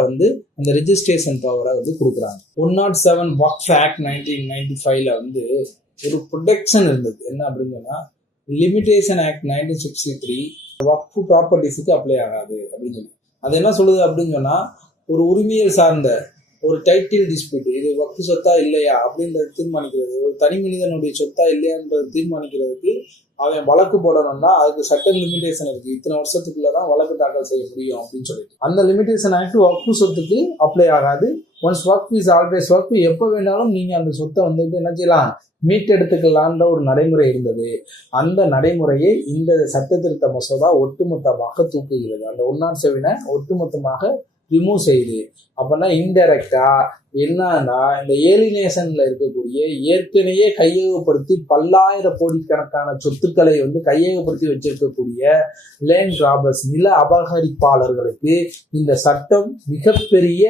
அந்த ரெஜிஸ்ட்ரேஷன் பவரை கொடுக்குறாங்க. 107 வக்ஃப் ஆக்ட் 1995ல ஒரு ப்ரொடெக்ஷன் இருந்தது. என்ன அப்படின்னு சொன்னா, லிமிடேஷன் ஆக்ட் 1963 வக்ஃப் ப்ராப்பர்ட்டிஸுக்கு அப்ளை ஆகாது அப்படின்னு சொல்லி. அது என்ன சொல்லுது அப்படின்னு சொன்னா, ஒரு உரிமையல் சார்ந்த ஒரு டைட்டில் டிஸ்பியூட், இது வக்ஃப் சொத்தா இல்லையா அப்படின்றத தீர்மானிக்கிறது, ஒரு தனி மனிதனுடைய சொத்தா இல்லையான்றதை தீர்மானிக்கிறதுக்கு அவன் வழக்கு போடணும்னா அதுக்கு சட்டன் லிமிடேஷன் இருக்கு. இத்தனை வருஷத்துக்குள்ளதான் வழக்கு தாக்கல் செய்ய முடியும் அப்படின்னு சொல்லிட்டு அந்த லிமிடேஷன் ஆக்ட் வக்ஃப் சொத்துக்கு அப்ளை ஆகாது. ஒன்ஸ் வக்ஃப் இஸ் ஆல்வேஸ் வக்ஃப். எப்போ வேணாலும் நீங்க அந்த சொத்தை வந்துட்டு என்ன செய்யலாம், மீட்டெடுத்துக்கலான்ற ஒரு நடைமுறை இருந்தது. அந்த நடைமுறையை இந்த சட்ட திருத்த மசோதா ஒட்டுமொத்தமாக தூக்குகிறது. அந்த 107 ஒட்டுமொத்தமாக ரிமூவ் செய்யுது. அப்படின்னா இன்டைரக்டா என்னன்னா, இந்த ஏலினேஷன்ல இருக்கக்கூடிய ஏற்கனவே கையகப்படுத்தி பல்லாயிரம் கோடிக்கணக்கான சொத்துக்களை வந்து கையகப்படுத்தி வச்சிருக்கக்கூடிய லேண்ட் கிராபர்ஸ், நில அபகரிப்பாளர்களுக்கு இந்த சட்டம் மிகப்பெரிய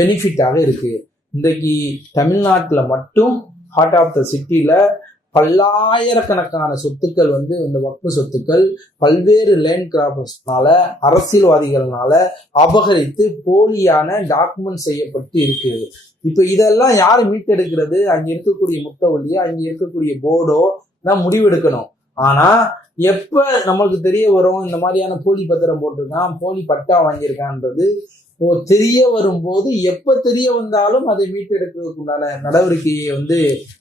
பெனிஃபிட்டாக இருக்கு. இன்றைக்கு தமிழ்நாட்டில் மட்டும் ஹார்ட் ஆஃப் த சிட்டியில பல்லாயிரக்கணக்கான சொத்துக்கள் வந்து இந்த வக்ஃப் சொத்துக்கள் பல்வேறு லேண்ட் கிராபர்ஸ்னால, அரசியல்வாதிகள்னால அபகரித்து போலியான டாக்குமெண்ட் செய்யப்பட்டு இருக்கு. இப்ப இதெல்லாம் யாரு மீட்டெடுக்கிறது? அங்க இருக்கக்கூடிய முத்தவல்லியோ, அங்க இருக்கக்கூடிய போர்டோ தான் முடிவெடுக்கணும். ஆனா எப்ப நமக்கு தெரிய வரும் இந்த மாதிரியான போலி பத்திரம் போட்டிருக்கான், போலி பட்டா வாங்கியிருக்கான்றது தெரிய வரும்போது, எப்ப தெரிய வந்தாலும் அதை மீட்டெடுக்கிறதுக்கு உண்டான நடவடிக்கையை வந்து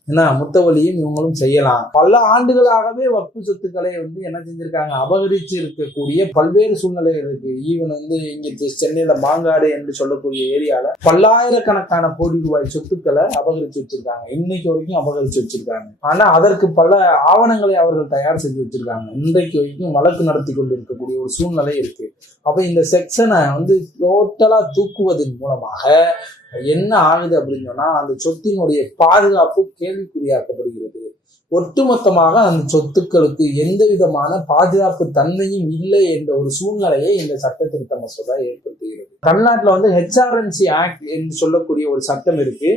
என்ன முத்தவலியும் இவங்களும் செய்யலாம். பல ஆண்டுகளாகவே வக்ஃப் சொத்துக்களை வந்து என்ன செஞ்சிருக்காங்க, அபகரிச்சு இருக்கக்கூடிய பல்வேறு சூழ்நிலைகள் இருக்கு. ஈவன் வந்து இங்க சென்னையில மாங்காடு என்று சொல்லக்கூடிய ஏரியால பல்லாயிரக்கணக்கான கோடி ரூபாய் சொத்துக்களை அபகரிச்சு வச்சிருக்காங்க. இன்னைக்கு வரைக்கும் அபகரிச்சு வச்சிருக்காங்க. ஆனா அதற்கு பல ஆவணங்களை அவர்கள் தயார் செஞ்சு வச்சிருக்காங்க. இன்றைக்கு வரைக்கும் வழக்கு நடத்தி கொண்டு இருக்கக்கூடிய ஒரு சூழ்நிலை இருக்கு. அப்ப இந்த செக்ஷனை வந்து டோட்டலா தூக்குவதன் மூலமாக என்ன ஆகுது அப்படின்னு சொன்னா, அந்த சொத்தினுடைய பாதுகாப்பு கேள்விக்குறியாக்கப்படுகிறது. ஒட்டுமொத்தமாக அந்த சொத்துக்களுக்கு எந்த விதமான பாதுகாப்பு தன்மையும் இல்லை என்ற ஒரு சூழ்நிலையை இந்த சட்ட திருத்த மசோதா ஏற்படுத்துகிறது. தமிழ்நாட்டில் வந்து HRNC ஆக்ட் என்று சொல்லக்கூடிய ஒரு சட்டம் இருக்கு.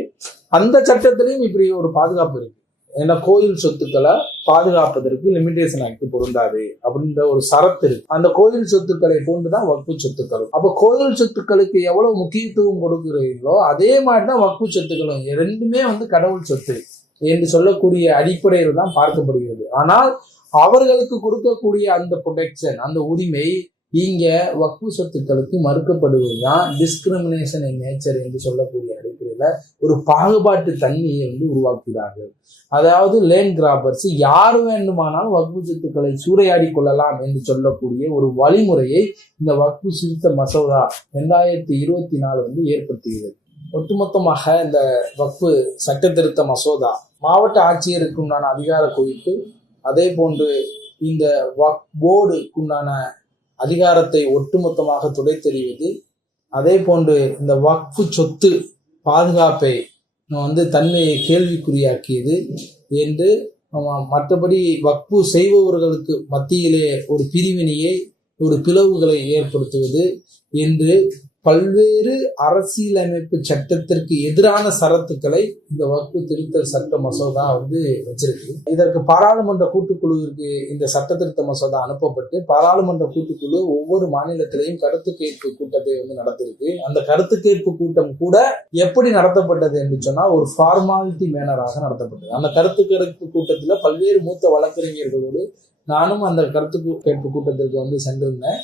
அந்த சட்டத்திலையும் இப்படி ஒரு பாதுகாப்பு இருக்கு. ஏன்னா கோயில் சொத்துக்களை பாதுகாப்பதற்கு லிமிடேஷன் ஆக்ட் பொருந்தாது அப்படின்ற ஒரு சரத்து இருக்கு. அந்த கோயில் சொத்துக்களை போன்றுதான் வக்ஃபு சொத்துக்களும். அப்ப கோயில் சொத்துக்களுக்கு எவ்வளவு முக்கியத்துவம் கொடுக்குறீங்களோ அதே மாதிரிதான் வக்ஃபு சொத்துக்களும். ரெண்டுமே வந்து கடவுள் சொத்து என்று சொல்லக்கூடிய அடிப்படையில் தான் பார்க்கப்படுகிறது. ஆனால் அவர்களுக்கு கொடுக்கக்கூடிய அந்த ப்ரொடெக்ஷன், அந்த உரிமை இங்க வக்ஃபு சொத்துக்களுக்கு மறுக்கப்படுவதுதான் டிஸ்கிரிமினேஷன் இன் நேச்சர் என்று சொல்லக்கூடிய அடிப்படையில ஒரு பாகுபாட்டு தன்மையை வந்து உருவாக்குகிறார்கள். அதாவது லேண்ட் கிராபர்ஸ் யார் வேண்டுமானாலும் வக்ஃபு சொத்துக்களை சூறையாடி கொள்ளலாம் என்று சொல்லக்கூடிய ஒரு வழிமுறையை இந்த வக்ஃபு திருத்த மசோதா 2024 வந்து ஏற்படுத்துகிறது. ஒட்டுமொத்தமாக இந்த வக்ஃபு சட்ட திருத்த மசோதா மாவட்ட ஆட்சியருக்கு உண்டான அதிகார குவிப்பு, அதே போன்று இந்த வக்ஃப் போர்டுக்குண்டான அதிகாரத்தை ஒட்டுமொத்தமாக துடைத்தெறிவது, அதே போன்று இந்த வக்ஃபு சொத்து பாதுகாப்பை வந்து தன்மையை கேள்விக்குறியாக்கியது என்று, மற்றபடி வக்ஃபு செய்பவர்களுக்கு மத்தியிலே ஒரு பிரிவினையை, ஒரு பிளவுகளை ஏற்படுத்துவது என்று பல்வேறு அரசியலமைப்பு சட்டத்திற்கு எதிரான சரத்துக்களை இந்த வக்ஃபு திருத்த சட்ட மசோதா வந்து வச்சிருக்கு. இதற்கு பாராளுமன்ற கூட்டுக்குழுவிற்கு இந்த சட்ட திருத்த மசோதா அனுப்பப்பட்டு பாராளுமன்ற கூட்டுக்குழு ஒவ்வொரு மாநிலத்திலையும் கருத்து கேட்பு கூட்டத்தை வந்து நடத்திருக்கு. அந்த கருத்து கேட்பு கூட்டம் கூட எப்படி நடத்தப்பட்டது என்று சொன்னா ஒரு ஃபார்மாலிட்டி மேனராக நடத்தப்பட்டது. அந்த கருத்து கேட்பு கூட்டத்துல பல்வேறு மூத்த வழக்கறிஞர்களோடு நானும் அந்த கருத்து கேட்பு கூட்டத்திற்கு வந்து சென்றிருந்தேன்.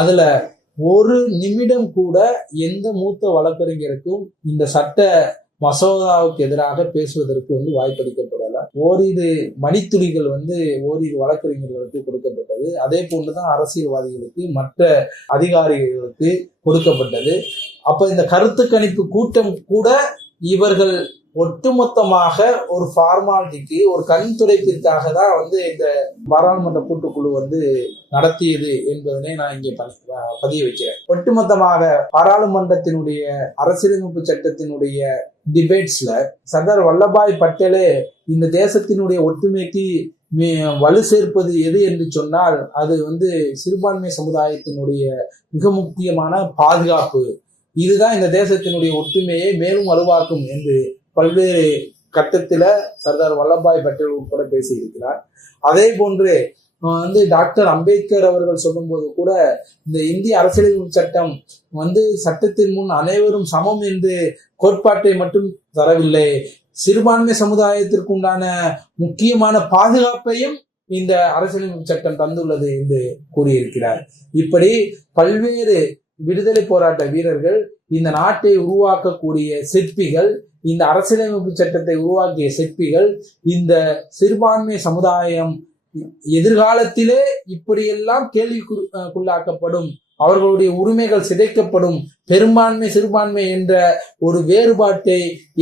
அதுல ஒரு நிமிடம் கூட எந்த மூத்த வழக்கறிஞருக்கும் இந்த சட்ட மசோதாவுக்கு எதிராக பேசுவதற்கு வந்து வாய்ப்பளிக்கப்படல. ஓரிரு மணித்துளிகள் வந்து ஓரிரு வழக்கறிஞர்களுக்கு கொடுக்கப்பட்டது. அதே போன்றுதான் அரசியல்வாதிகளுக்கு, மற்ற அதிகாரிகளுக்கு கொடுக்கப்பட்டது. அப்ப இந்த கருத்து கணிப்பு கூட்டம் கூட இவர்கள் ஒட்டுமொத்தமாக ஒரு ஃபார்மாலிட்டிக்கு, ஒரு கண் துடைப்பிற்காக தான் வந்து இந்த பாராளுமன்ற கூட்டுக்குழு வந்து நடத்தியது என்பதனை நான் இங்கே பதிய வைக்கிறேன். ஒட்டுமொத்தமாக பாராளுமன்றத்தினுடைய அரசியலமைப்பு சட்டத்தினுடைய டிபேட்ஸ்ல சர்தார் வல்லபாய் பட்டேலே இந்த தேசத்தினுடைய ஒற்றுமைக்கு வலு சேர்ப்பது எது என்று சொன்னால் அது வந்து சிறுபான்மை சமுதாயத்தினுடைய மிக முக்கியமான பாதுகாப்பு, இதுதான் இந்த தேசத்தினுடைய ஒற்றுமையை மேலும் வலுவாக்கும் என்று பல்வேறு கட்டத்துல சர்தார் வல்லபாய் பட்டேல் உட்பட பேசியிருக்கிறார். அதே போன்று வந்து டாக்டர் அம்பேத்கர் அவர்கள் சொல்லும்போது கூட இந்த இந்திய அரசியலமைப்பு சட்டம் வந்து சட்டத்தின் முன் அனைவரும் சமம் என்று கோட்பாட்டை மட்டும் தரவில்லை, சிறுபான்மை சமுதாயத்திற்கு உண்டான முக்கியமான பாதுகாப்பையும் இந்த அரசியலமைப்பு சட்டம் தந்துள்ளது என்று கூறியிருக்கிறார். இப்படி பல்வேறு விடுதலை போராட்ட வீரர்கள், இந்த நாட்டை உருவாக்கக்கூடிய சிற்பிகள், இந்த அரசியலமைப்பு சட்டத்தை உருவாக்கிய சிற்பிகள், இந்த சிறுபான்மை சமுதாயம் எதிர்காலத்திலே இப்படியெல்லாம் கேள்விக்குள்ளாக்கப்படும், அவர்களுடைய உரிமைகள் சிதைக்கப்படும், பெரும்பான்மை சிறுபான்மை என்ற ஒரு வேறுபாட்டை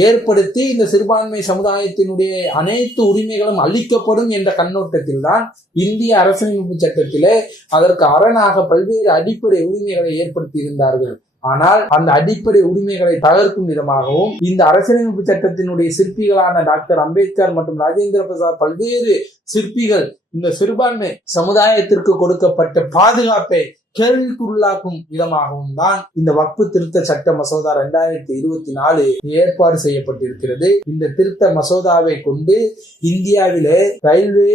ஏற்படுத்தி இந்த சிறுபான்மை சமுதாயத்தினுடைய அனைத்து உரிமைகளும் அளிக்கப்படும் என்ற கண்ணோட்டத்தில் தான் இந்திய அரசியலமைப்பு சட்டத்திலே அதற்கு அரணாக பல்வேறு அடிப்படை உரிமைகளை ஏற்படுத்தி இருந்தார்கள். ஆனால் அந்த அடிப்படை உரிமைகளை தகர்க்கும் விதமாகவும் இந்த அரசியலமைப்பு சட்டத்தினுடைய சிற்பிகளான டாக்டர் அம்பேத்கர் மற்றும் ராஜேந்திர பிரசாத் பல்வேறு சிற்பிகள் இந்த சிறுபான்மை சமுதாயத்திற்கு கொடுக்கப்பட்ட பாதுகாப்பை கேள்விக்குள்ளாக்கும் விதமாகவும் தான் இந்த வக்ஃபு திருத்த சட்ட மசோதா 2024 ஏற்பாடு செய்யப்பட்டிருக்கிறது. இந்த திருத்த மசோதாவை கொண்டு இந்தியாவிலே ரயில்வே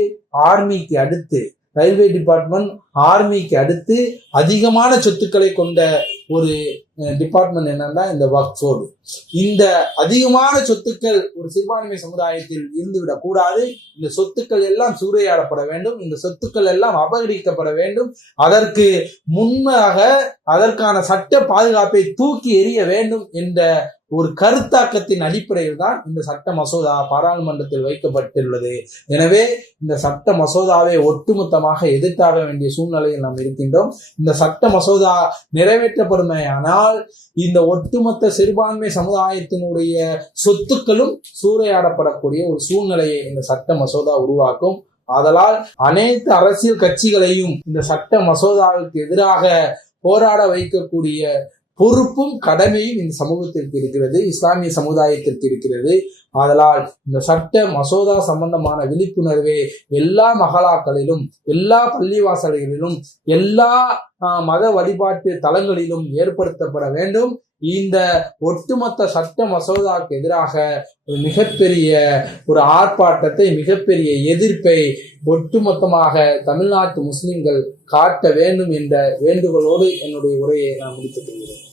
டிபார்ட்மெண்ட் ஆர்மிக்கு அடுத்து அதிகமான சொத்துக்களை கொண்ட ஒரு டிபார்ட்மெண்ட் என்னன்னா இந்த வக்ஃப் போர்டு. இந்த அதிகமான சொத்துக்கள் ஒரு சிறுபான்மை சமுதாயத்தில் இருந்துவிடக் கூடாது. இந்த சொத்துக்கள் எல்லாம் சூறையாடப்பட வேண்டும், இந்த சொத்துக்கள் எல்லாம் அபகரிக்கப்பட வேண்டும். அதற்கு முன்பாக அதற்கான சட்ட பாதுகாப்பை தூக்கி எறிய வேண்டும் என்ற ஒரு கருத்தாக்கத்தின் அடிப்படையில் தான் இந்த சட்ட மசோதா பாராளுமன்றத்தில் வைக்கப்பட்டுள்ளது. எனவே இந்த சட்ட மசோதாவை ஒட்டுமொத்தமாக எதிர்த்தாக வேண்டிய சூழ்நிலையில் நாம் இருக்கின்றோம். இந்த சட்ட மசோதா நிறைவேற்றப்படுமையானால் இந்த ஒட்டுமொத்த சிறுபான்மை சமுதாயத்தினுடைய சொத்துக்களும் சூறையாடப்படக்கூடிய ஒரு சூழ்நிலையை இந்த சட்ட மசோதா உருவாக்கும். ஆதலால் அனைத்து அரசியல் கட்சிகளையும் இந்த சட்ட மசோதாவுக்கு எதிராக போராட வைக்கக்கூடிய பொறுப்பும் கடமையும் இந்த சமூகத்திற்கு இருக்கிறது, இஸ்லாமிய சமுதாயத்திற்கு இருக்கிறது. ஆதலால் இந்த சட்ட மசோதா சம்பந்தமான விழிப்புணர்வை எல்லா மகளாக்களிலும், எல்லா பள்ளிவாசல்களிலும், எல்லா மத வழிபாட்டு தலங்களிலும் ஏற்படுத்தப்பட வேண்டும். இந்த ஒட்டுமொத்த சட்ட மசோதாவுக்கு எதிராக மிகப்பெரிய ஒரு ஆர்ப்பாட்டத்தை, மிகப்பெரிய எதிர்ப்பை ஒட்டுமொத்தமாக தமிழ்நாட்டு முஸ்லிம்கள் காட்ட வேண்டும் என்ற வேண்டுகோளோடு என்னுடைய உரையை நான் முடித்துக் கொள்கிறேன்.